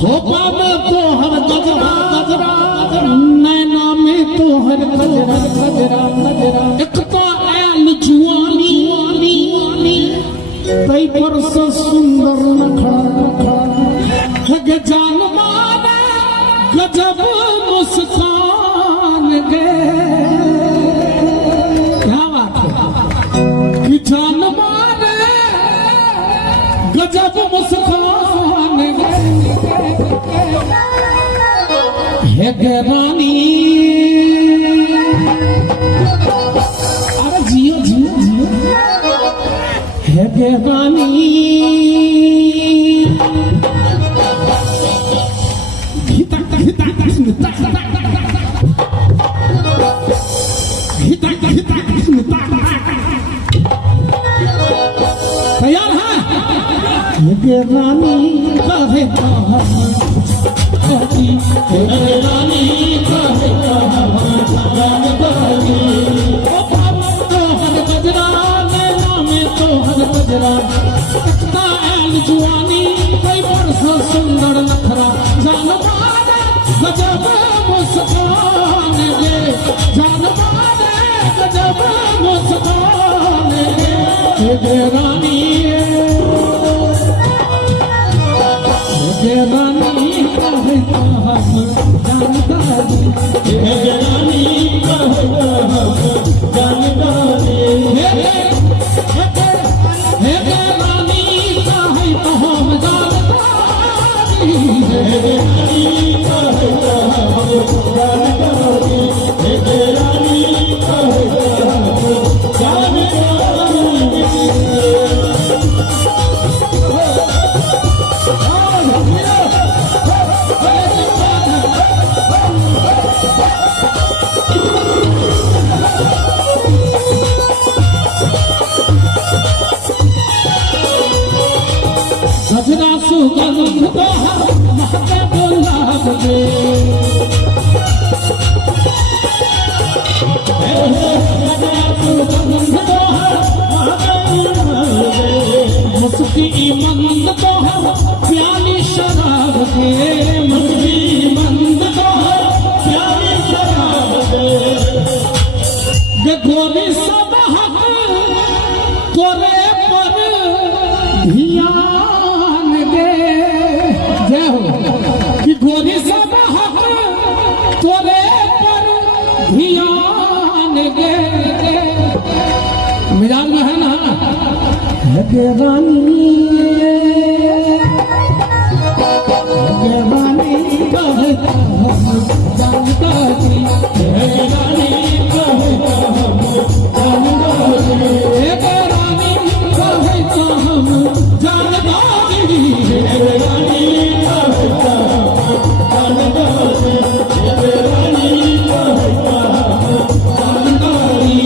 खोपा में तो हर गजरा गजरा, नैना में तो हर गजरा गजरा गजरा। एक तो आयल जुआनी तई पर से सुंदर नखड़ा है जान मारे गजब मुस्कान गे। क्या बात है कि जान मारे गजब मुस्कान गे है रानी। अरे जियो जियो जियो है रानी। तैयार है ये रानी कहे रानी कहे गजरा नैना में तो हर गजरा। एकता एल जुआनी कई वर्ष सुंदर नखरा जान मारे गजब मुस्कान गे। जान मारे गजब मुस्कान गे रानी। रानी कहे हम जानदारी रानी कहे हम जानदारी। रानी कहे तो हम जानदारी रानी कहे हम जानदारी रानी कहे गजरा सुगंध तो महके गुलाब के। गजरा सुगंध तो महके गुलाब के। मुस्की मंद तो प्याली शराब के। मुस्की मंद तो प्याली शराब के। गोरी सब हक तोरे पर ध्यान दे। जय हो कि गोरी सब हक तोरे पर ध्यान दे। मिजाज में है ना है रानी। रानी कहे हम जानदारी रानी कहे हम जानदारी रानी कहे हम जानदारी रानी कहे जानदारी रानी कहे जानदारी।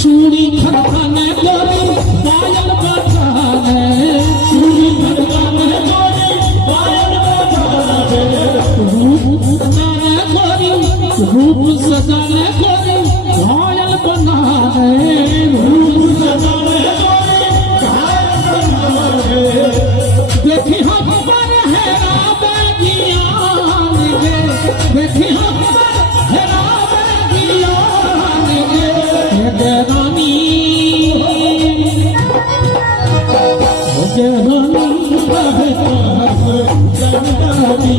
चूड़ी खनखाने गोरी पायल बजाने। चूड़ी खनखाने गोरी पायल बजाने। रूप बनाने गोरी रूप सजाने गोरी घायल बनाने। रूप सजाने गोरी घायल बनाने। देखी हम पर हेरा बेगियान गे। देखी हम पर हेरा बेगियान गे रानी। रानी कहे हम जानदारी।